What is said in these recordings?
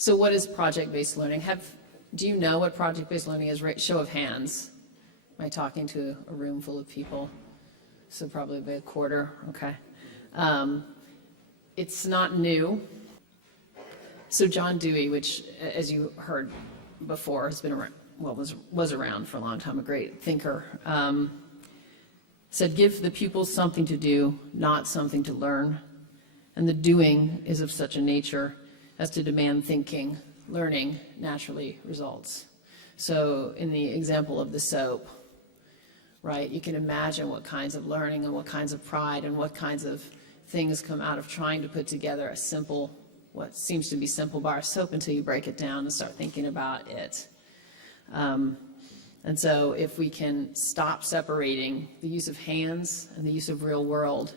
So what is project-based learning? Do you know what project-based learning is? Show of hands. Am I talking to a room full of people? So probably about a quarter, okay. It's not new. So John Dewey, which, as you heard before, has been around, well, was around for a long time, a great thinker, said, give the pupils something to do, not something to learn. And the doing is of such a nature as to demand thinking. Learning naturally results. So in the example of the soap, right, you can imagine what kinds of learning and what kinds of pride and what kinds of things come out of trying to put together a simple, what seems to be simple bar of soap until you break it down and start thinking about it. And so if we can stop separating the use of hands and the use of real world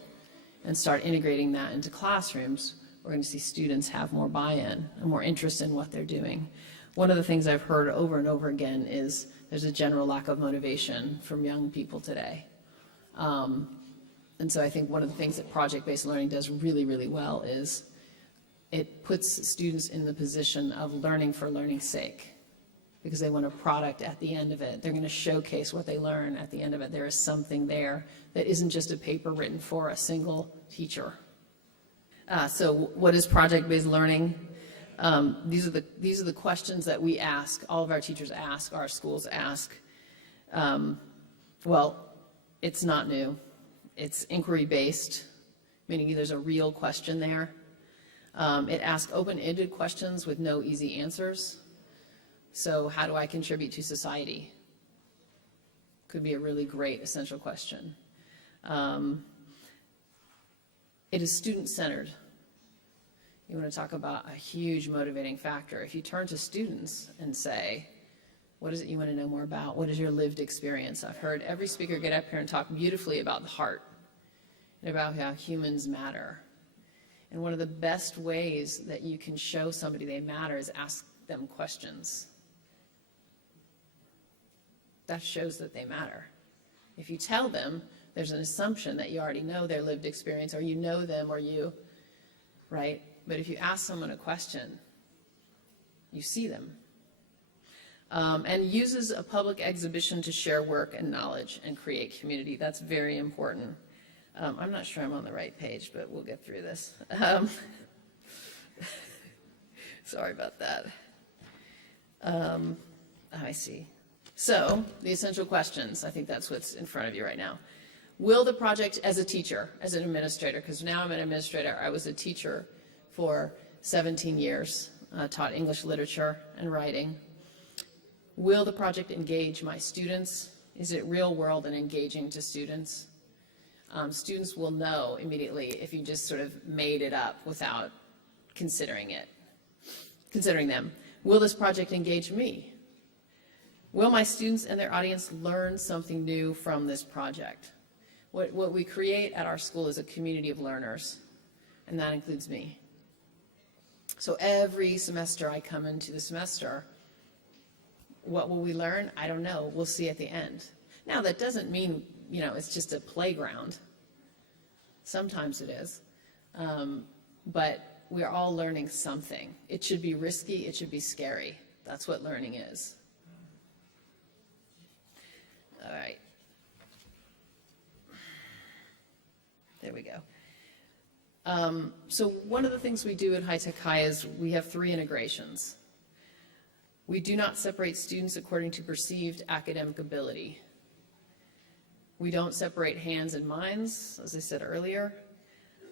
and start integrating that into classrooms, we're going to see students have more buy-in and more interest in what they're doing. One of the things I've heard over and over again is there's a general lack of motivation from young people today. And so I think one of the things that project-based learning does really, really well is it puts students in the position of learning for learning's sake, because they want a product at the end of it. They're going to showcase what they learn at the end of it. There is something there that isn't just a paper written for a single teacher. So what is project-based learning? These are the questions that we ask, all of our teachers ask, our schools ask. Well, it's not new. It's inquiry-based, meaning there's a real question there. It asks open-ended questions with no easy answers. So how do I contribute to society? Could be a really great essential question. It is student-centered. You want to talk about a huge motivating factor. If you turn to students and say, what is it you want to know more about? What is your lived experience? I've heard every speaker get up here and talk beautifully about the heart and about how humans matter. And one of the best ways that you can show somebody they matter is ask them questions. That shows that they matter. If you tell them, there's an assumption that you already know their lived experience, or you know them, or you, right? But if you ask someone a question, you see them. And uses a public exhibition to share work and knowledge and create community. That's very important. I'm not sure I'm on the right page, but we'll get through this. Sorry about that. I see. So, the essential questions, I think that's what's in front of you right now. Will the project, as a teacher, as an administrator, because now I'm an administrator, I was a teacher for 17 years, taught English literature and writing. Will the project engage my students? Is it real world and engaging to students? Students will know immediately if you just sort of made it up without considering them. Will this project engage me? Will my students and their audience learn something new from this project? What we create at our school is a community of learners, and that includes me. So every semester I come into the semester, what will we learn? I don't know. We'll see at the end. Now, that doesn't mean, it's just a playground. Sometimes it is. But we're all learning something. It should be risky. It should be scary. That's what learning is. All right. There we go. So one of the things we do at High Tech High is we have 3 integrations. We do not separate students according to perceived academic ability. We don't separate hands and minds, as I said earlier,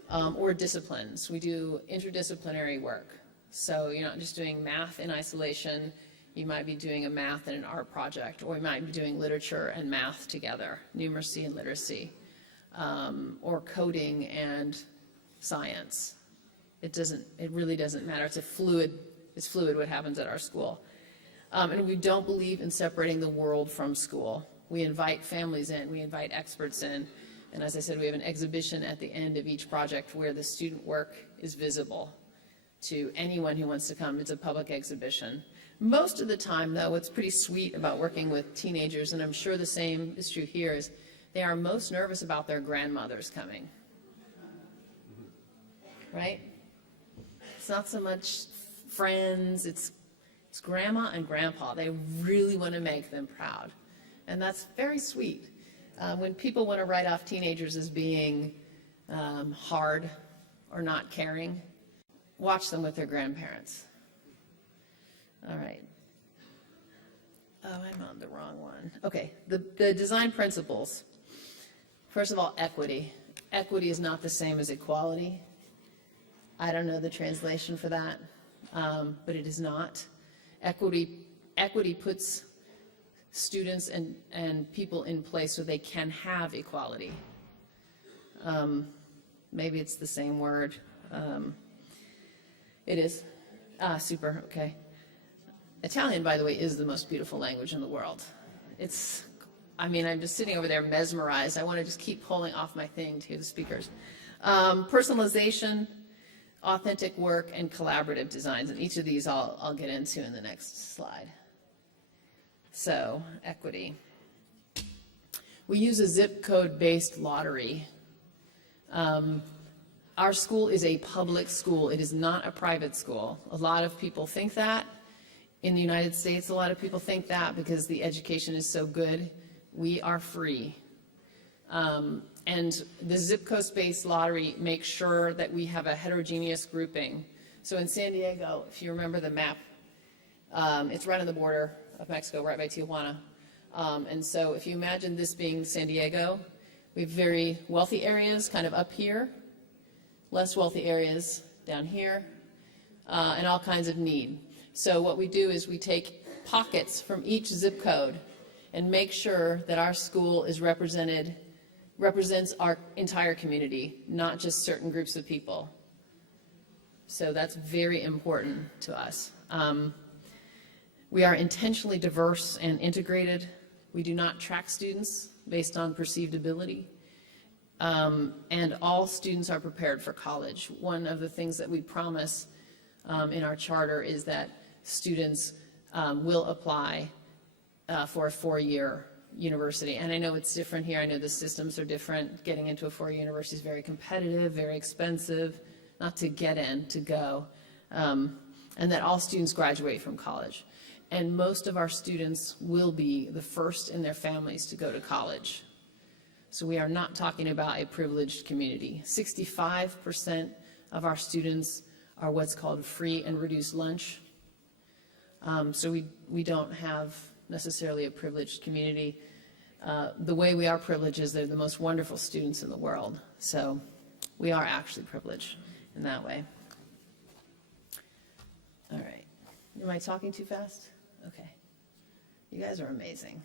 or disciplines. We do interdisciplinary work. So you're not just doing math in isolation. You might be doing a math and an art project, or you might be doing literature and math together, numeracy and literacy, or coding and science. It really doesn't matter. It's fluid what happens at our school. And we don't believe in separating the world from school. We invite families in, we invite experts in, and as I said, we have an exhibition at the end of each project where the student work is visible to anyone who wants to come. It's a public exhibition. Most of the time, though, what's pretty sweet about working with teenagers, and I'm sure the same is true here, is they are most nervous about their grandmothers coming. Right? It's not so much friends, it's grandma and grandpa. They really want to make them proud. And that's very sweet. When people want to write off teenagers as being hard or not caring, watch them with their grandparents. All right. Oh, I'm on the wrong one. Okay, the design principles. First of all, equity. Equity is not the same as equality. I don't know the translation for that, but it is not. Equity puts students and people in place so they can have equality. Maybe it's the same word. It is. Super, okay. Italian, by the way, is the most beautiful language in the world. I'm just sitting over there mesmerized. I want to just keep pulling off my thing to hear the speakers. Personalization, authentic work, and collaborative designs. And each of these I'll get into in the next slide. So, equity. We use a zip code-based lottery. Our school is a public school. It is not a private school. A lot of people think that. In the United States, a lot of people think that because the education is so good. We are free. And the zip code-based lottery makes sure that we have a heterogeneous grouping. So in San Diego, if you remember the map, it's right on the border of Mexico, right by Tijuana. And so if you imagine this being San Diego, we have very wealthy areas kind of up here, less wealthy areas down here, and all kinds of need. So what we do is we take pockets from each zip code and make sure that our school is represents our entire community, not just certain groups of people. So that's very important to us. We are intentionally diverse and integrated. We do not track students based on perceived ability. And all students are prepared for college. One of the things that we promise in our charter is that students will apply for a four-year university. And I know it's different here. I know the systems are different. Getting into a four-year university is very competitive, very expensive, not to get in, to go. And that all students graduate from college. And most of our students will be the first in their families to go to college. So we are not talking about a privileged community. 65% of our students are what's called free and reduced lunch. So we don't have necessarily a privileged community. The way we are privileged is they're the most wonderful students in the world. So we are actually privileged in that way. All right. Am I talking too fast? Okay. You guys are amazing.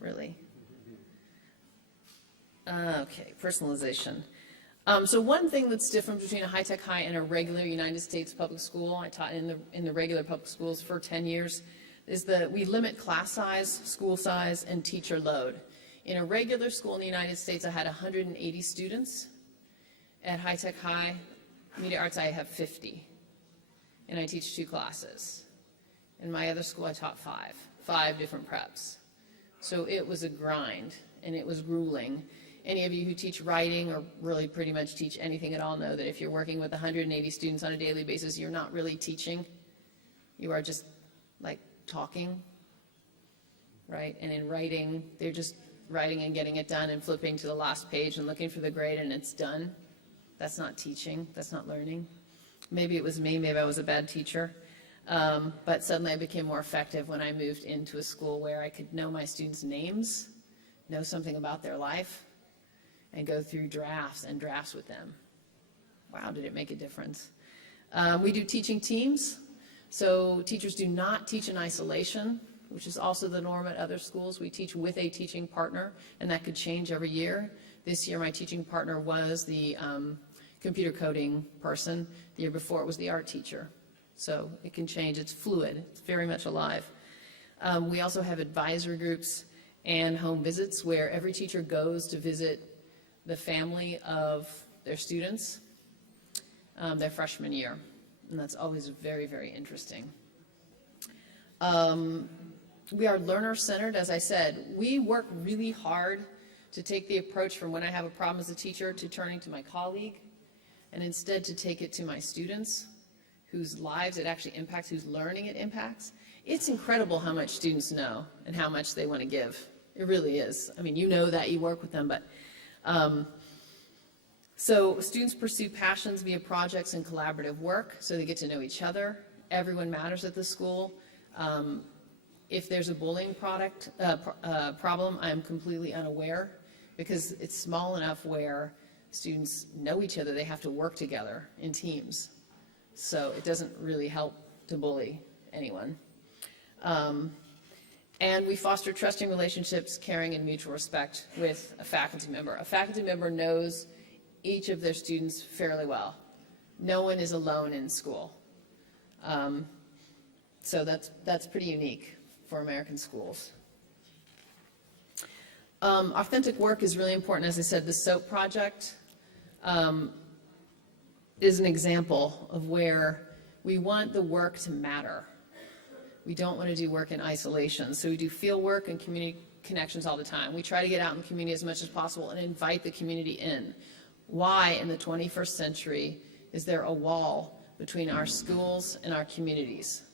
Really. Okay, personalization. So one thing that's different between a high-tech high and a regular United States public school, I taught in the regular public schools for 10 years, is that we limit class size, school size, and teacher load. In a regular school in the United States, I had 180 students. At high-tech high, media arts, I have 50. And I teach 2 classes. In my other school, I taught 5 different preps. So it was a grind, and it was grueling. Any of you who teach writing or really pretty much teach anything at all know that if you're working with 180 students on a daily basis, you're not really teaching. You are just like talking, right? And in writing, they're just writing and getting it done and flipping to the last page and looking for the grade and it's done. That's not teaching. That's not learning. Maybe it was me. Maybe I was a bad teacher. But suddenly I became more effective when I moved into a school where I could know my students' names, know something about their life, and go through drafts and drafts with them. Wow, did it make a difference. We do teaching teams. So teachers do not teach in isolation, which is also the norm at other schools. We teach with a teaching partner, and that could change every year. This year my teaching partner was the computer coding person. The year before it was the art teacher. So it can change. It's fluid. It's very much alive. We also have advisory groups and home visits where every teacher goes to visit the family of their students their freshman year. And that's always very, very interesting. We are learner-centered, as I said. We work really hard to take the approach from when I have a problem as a teacher to turning to my colleague, and instead to take it to my students whose lives it actually impacts, whose learning it impacts, it's incredible how much students know and how much they want to give. It really is. I mean, you know that, you work with them, but so students pursue passions via projects and collaborative work, so they get to know each other. Everyone matters at the school. If there's a bullying problem, I'm completely unaware, because it's small enough where students know each other. They have to work together in teams. So it doesn't really help to bully anyone. And we foster trusting relationships, caring, and mutual respect with a faculty member. A faculty member knows each of their students fairly well. No one is alone in school. So that's pretty unique for American schools. Authentic work is really important. As I said, the SOAP project is an example of where we want the work to matter. We don't want to do work in isolation. So we do field work and community connections all the time. We try to get out in the community as much as possible and invite the community in. Why in the 21st century is there a wall between our schools and our communities?